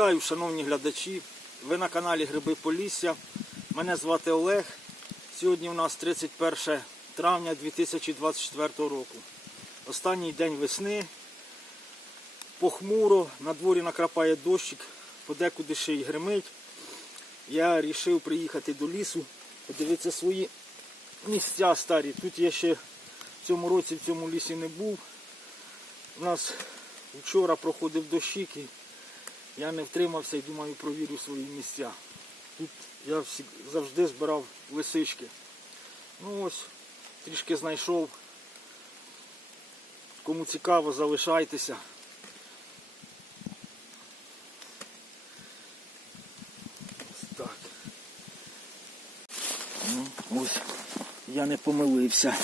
Вітаю, шановні глядачі. Ви на каналі Гриби Полісся. Мене звати Олег. Сьогодні у нас 31 травня 2024 року. Останній день весни. Похмуро, на дворі накрапає дощик, подекуди ще й гримить. Я вирішив приїхати до лісу, подивитися свої місця старі. Тут я ще в цьому році в цьому лісі не був. У нас вчора проходив дощик і я не втримався і думаю, провірю свої місця. Тут я завжди збирав лисички. Ну ось, трішки знайшов. Кому цікаво, залишайтеся. Ось так. Ну, ось, я не помилився.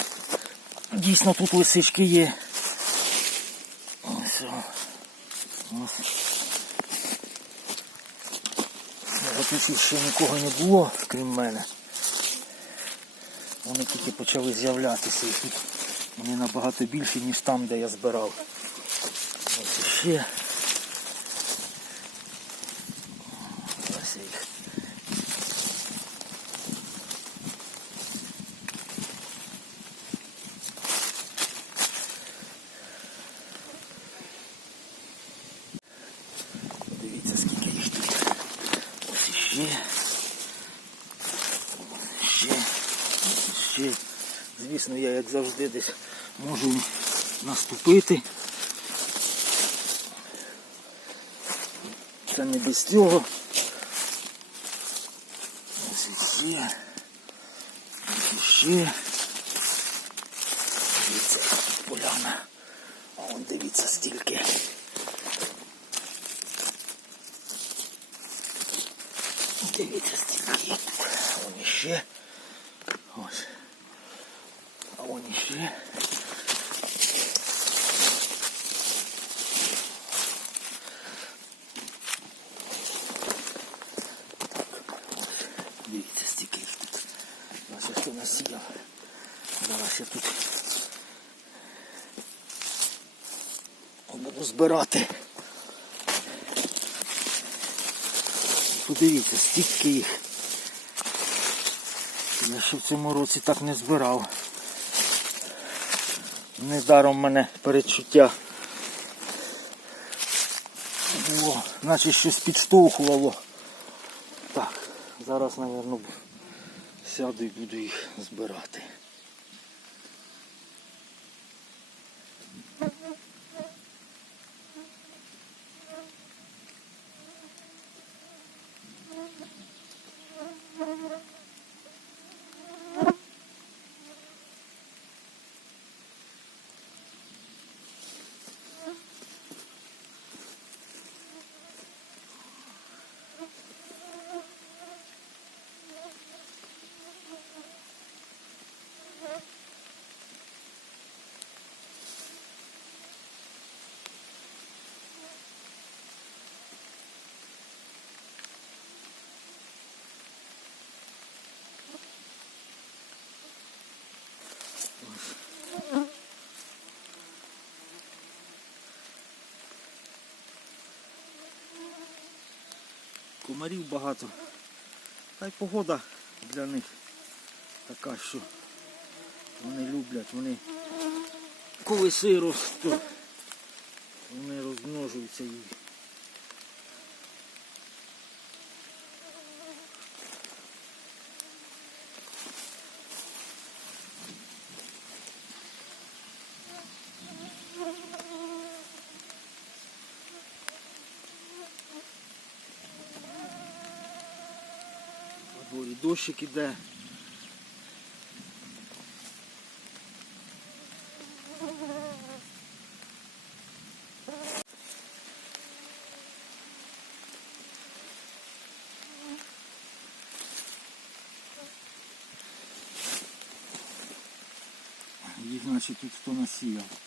Дійсно тут лисички є. Ось. о. Ось. Тут ще нікого не було, крім мене. Вони тільки почали з'являтися вони набагато більші, ніж там, де я збирав. Ось ще. Ось їх. Дивіться, скільки їх тут. Ось ще. Ще. Ще. Звісно, я як завжди десь можу наступити. Це не без цього. Ось ще. Ось ще. Дивіться, поляна. А вон дивіться стільки. Дивіться, стільки вон іще. Ось. Вон іще. Дивіться, стільки їх тут. Ось що насіяв. Зараз я тут буду збирати. Подивіться, стільки їх. Я ще в цьому році так не збирав. Недаром мене передчуття було, наче щось підштовхувало. Так, зараз, мабуть, сяду і буду їх збирати. Комарів багато. Та й погода для них така, що вони люблять, вони коли сиро, то вони розмножуються і або і дощик іде. Їх значить тут хто насіяв.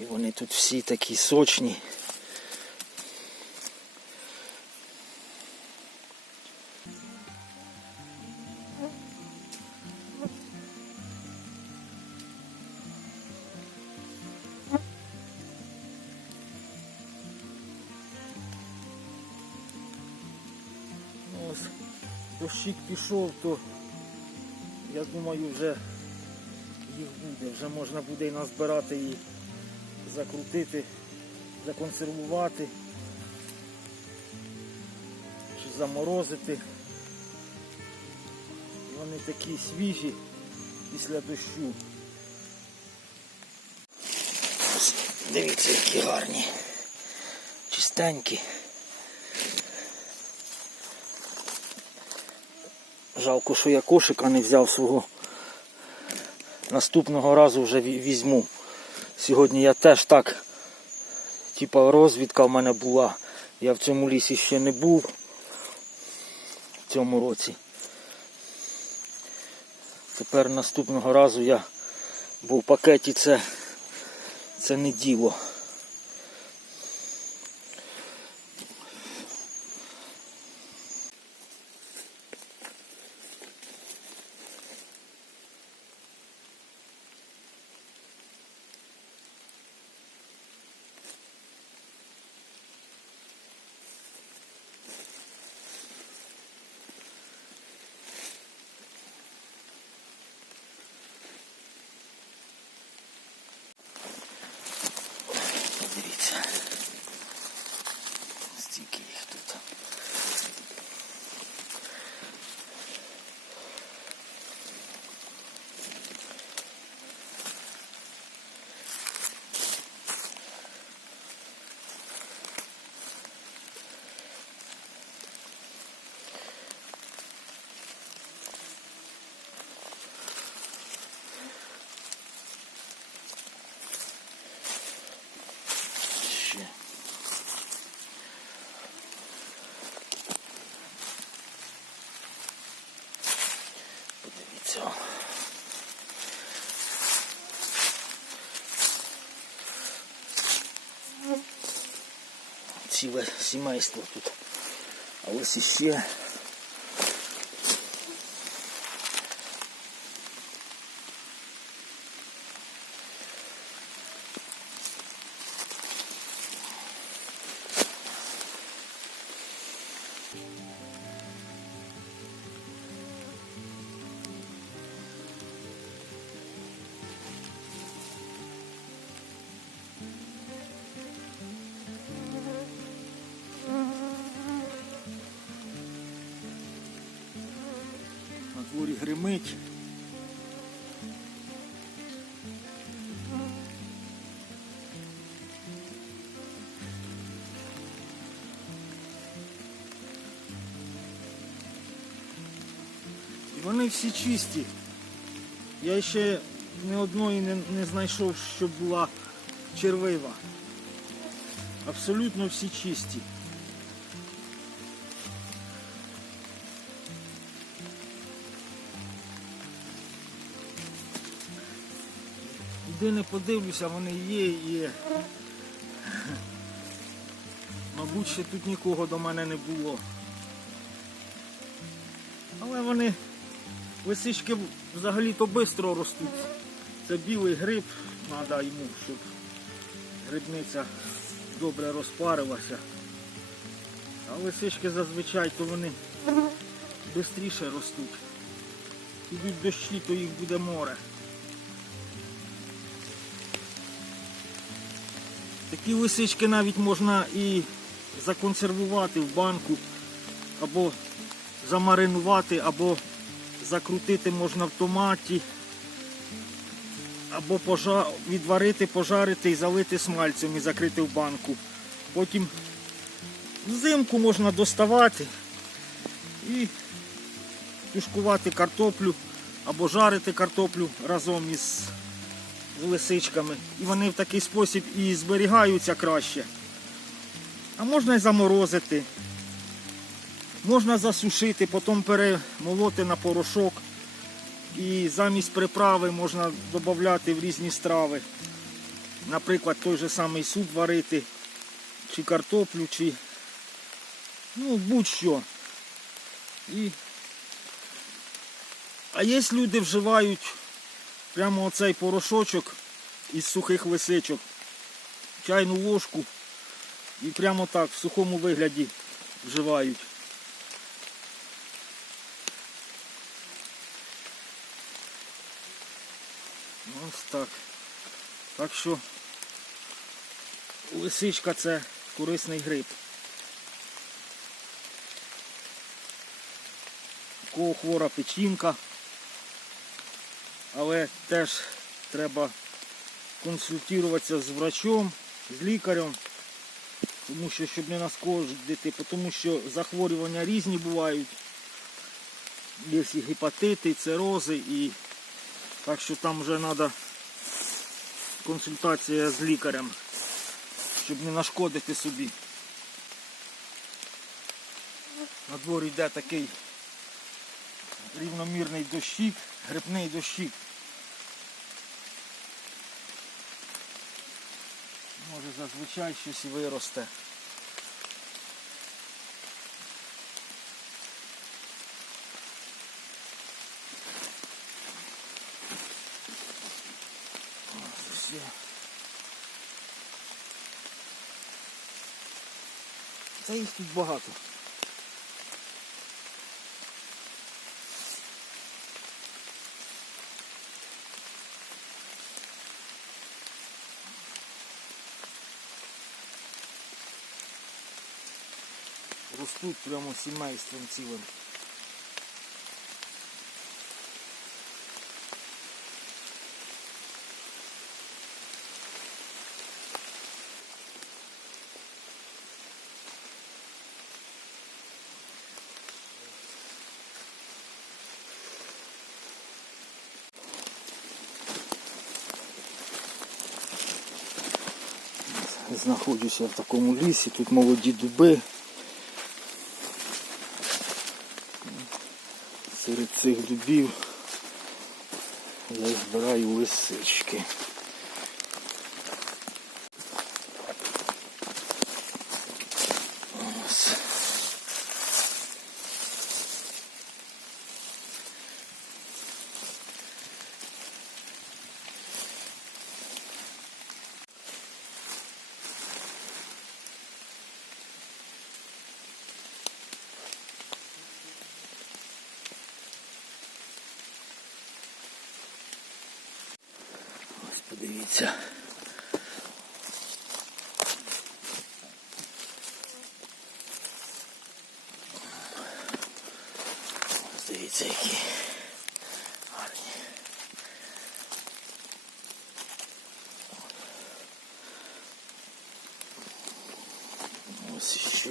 І вони тут всі такі сочні. Ну, Ось дощик пішов, то я думаю вже їх буде. Вже можна буде і назбирати і закрутити, законсервувати чи заморозити. Вони такі свіжі після дощу. Дивіться, які гарні, чистенькі. Жалко, що я кошика не взяв свого. Наступного разу вже візьму. Сьогодні я теж так, типа розвідка в мене була. Я в цьому лісі ще не був в цьому році. Тепер наступного разу я, бо в пакеті це, це не діло. Ціле сімейство тут. А ось іще. На гримить. Вони всі чисті. Я ще ні одної не, не знайшов, щоб була червива. Абсолютно всі чисті. Де не подивлюся, вони є і. Мабуть, ще тут нікого до мене не було. Але вони лисички взагалі-то швидко ростуть. Це білий гриб, треба йому, щоб грибниця добре розпарилася. А лисички зазвичай то вони швидше ростуть. Ідуть дощі, то їх буде море. Такі лисички навіть можна і законсервувати в банку, або замаринувати, або закрутити можна в томаті, або відварити, пожарити і залити смальцем і закрити в банку. Потім взимку можна доставати і тушкувати картоплю або жарити картоплю разом із лисичками. І вони в такий спосіб і зберігаються краще. А можна і заморозити. Можна засушити, потім перемолоти на порошок. І замість приправи можна додати в різні страви. наприклад, той же самий суп варити, чи картоплю, чи ну, будь-що. І... А є люди вживають прямо оцей порошочок із сухих лисичок, чайну ложку і прямо так в сухому вигляді вживають. Ось так. Так що лисичка це корисний гриб. У кого хвора печінка, але теж треба консультуватися з врачом, з лікарем, тому що щоб не нашкодити, тому що захворювання різні бувають. Є і гепатити, і цирози, і так що там вже треба консультація з лікарем, щоб не нашкодити собі. На дворі йде такий рівномірний дощик, грибний дощик. Може зазвичай щось виросте. Все. Та їх тут багато. Ростуть прямо сімейством цілим. Знаходжуся в такому лісі, тут молоді дуби. Цих дубів я збираю лисички. Ось. Ось Дивіться, які гарні. Ось іще.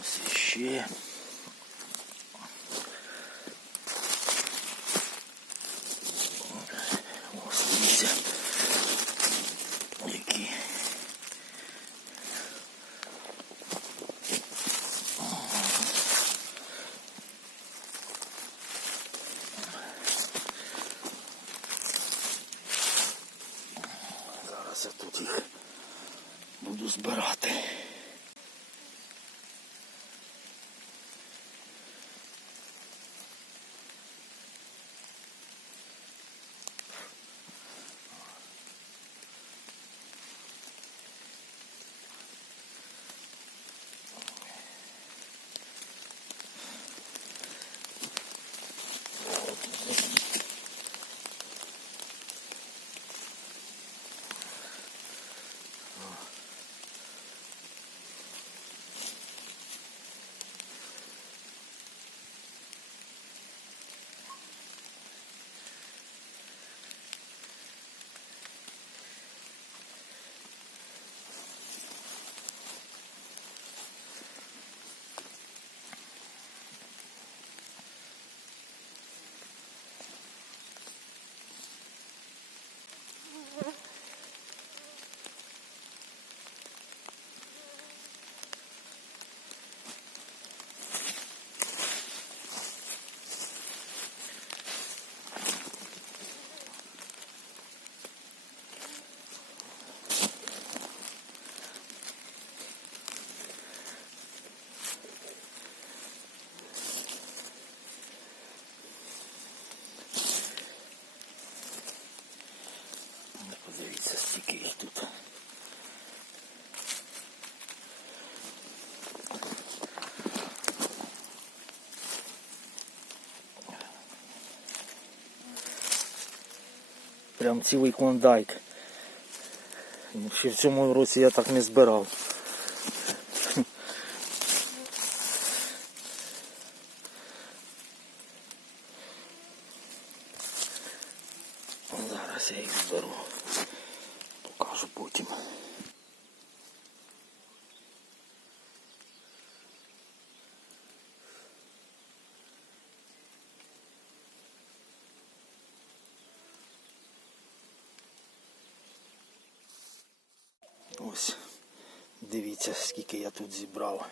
Ось іще. Прям цілий клондайк. Ще в цьому році я так не збирав. Зараз я їх зберу. Покажу потім. Ось, дивіться, скільки я тут зібрав.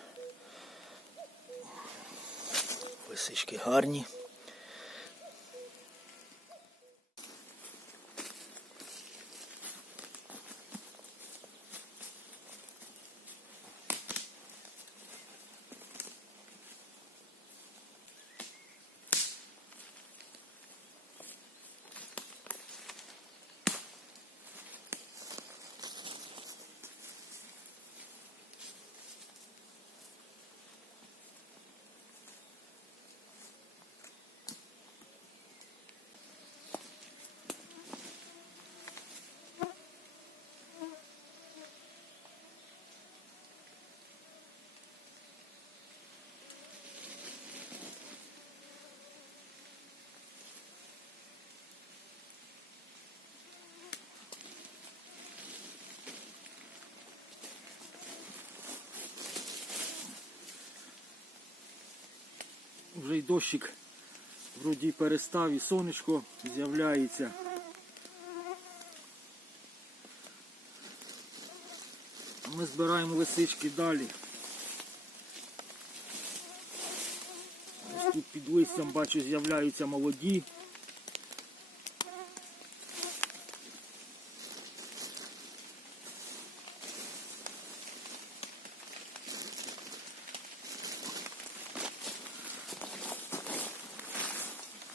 Лисички гарні. Вже дощик вроді перестав, і сонечко з'являється. Ми збираємо лисички далі. Ось тут під листям бачу з'являються молоді.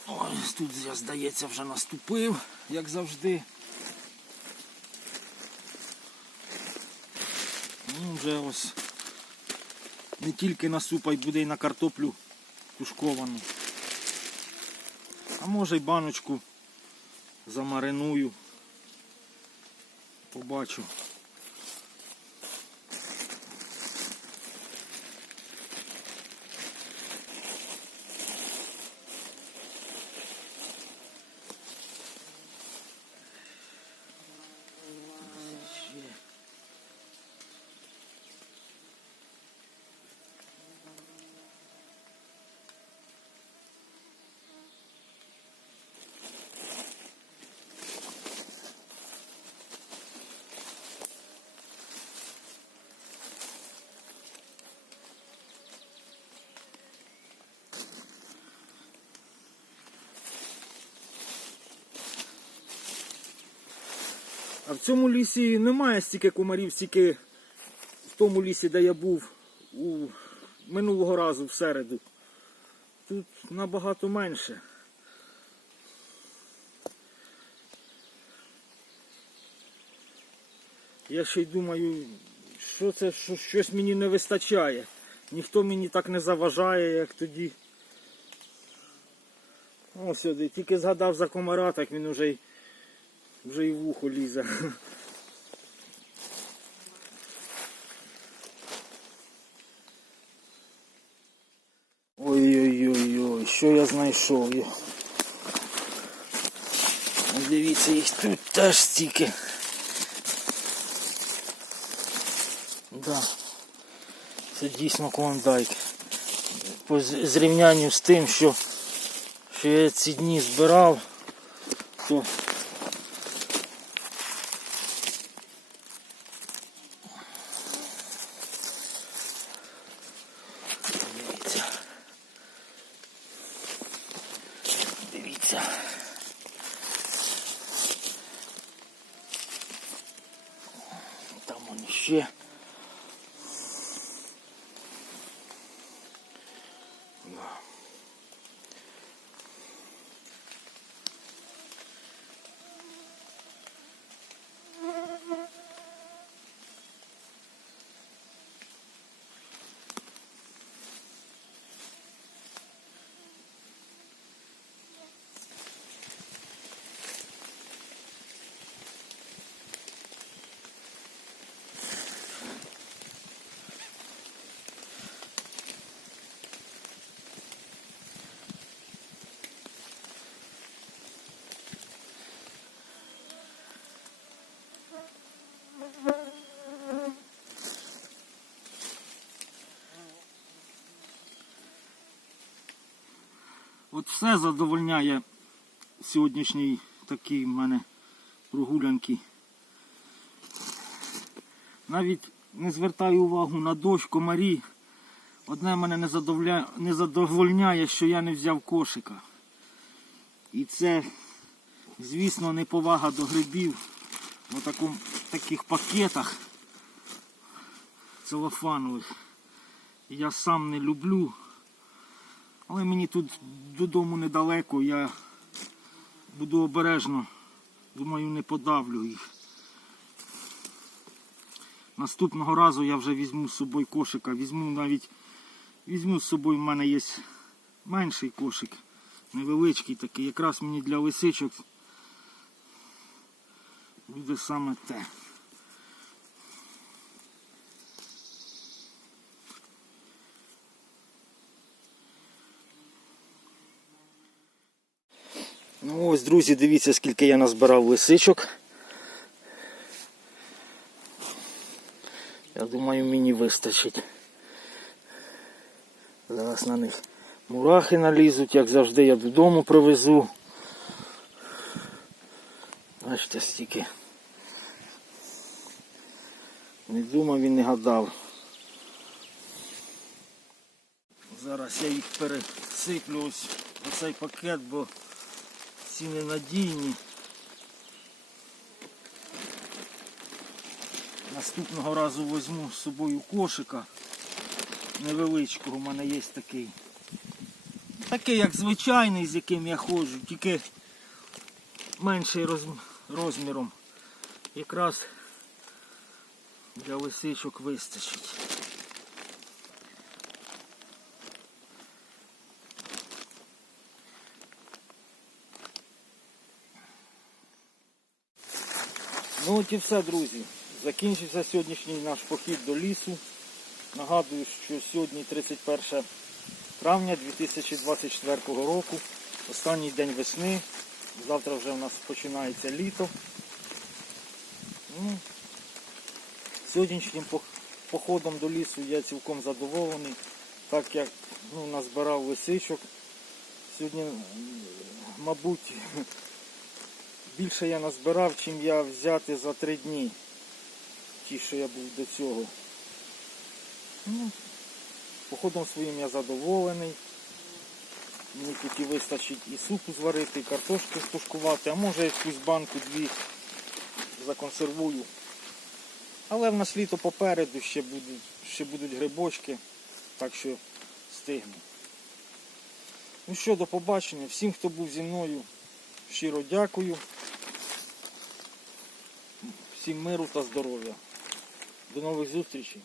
Ось тут я, здається, вже наступив, як завжди. Ну, вже ось не тільки на суп, й буде і на картоплю тушковану. А може й баночку замариную. Побачу. А в цьому лісі немає стільки комарів, стільки в тому лісі, де я був у минулого разу в середу. Тут набагато менше. Я ще й думаю, що це, що щось мені не вистачає. Ніхто мені так не заважає, як тоді. Ось сюди, тільки згадав за комара, так він уже й вже й в ухо лізе. Ой-ой-ой, що я знайшов. Я- Дивіться, їх тут теж стільки. Да. Це дійсно клондайк. По зрівнянню з тим, що, що я ці дні збирав, то От все задовольняє сьогоднішній такий в мене прогулянки. Навіть не звертаю увагу на дощ, комарі. Одне мене не, задовольняє, не задовольняє, що я не взяв кошика. І це, звісно, неповага до грибів в такому, таких пакетах целофанових. Я сам не люблю. Але мені тут додому недалеко, я буду обережно, думаю, не подавлю їх. Наступного разу я вже візьму з собою кошика, візьму навіть, візьму з собою, в мене є менший кошик, невеличкий такий, якраз мені для лисичок буде саме те. Ну ось, друзі, дивіться, скільки я назбирав лисичок. Я думаю, мені вистачить. Зараз на них мурахи налізуть, як завжди я додому привезу. Бачите, стільки. Не думав і не гадав. Зараз я їх пересиплю ось в цей пакет, бо ці ненадійні. Наступного разу візьму з собою кошика невеличкого, у мене є такий. Такий як звичайний, з яким я ходжу, тільки менший розміром. Якраз для лисичок вистачить. Ну от і все, друзі. Закінчився сьогоднішній наш похід до лісу. Нагадую, що сьогодні 31 травня 2024 року. Останній день весни. Завтра вже у нас починається літо. Ну, сьогоднішнім походом до лісу я цілком задоволений, так як ну, назбирав лисичок. Сьогодні, мабуть, більше я назбирав, чим я взяти за три дні. Ті, що я був до цього. Ну, походом своїм я задоволений. Мені тут і вистачить і супу зварити, і картошки стушкувати, а може якусь банку дві законсервую. Але в нас літо попереду ще будуть, ще будуть грибочки, так що встигну. Ну що, до побачення. Всім, хто був зі мною, щиро дякую. Всім миру та здоров'я. До нових зустрічей.